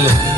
Hallelujah.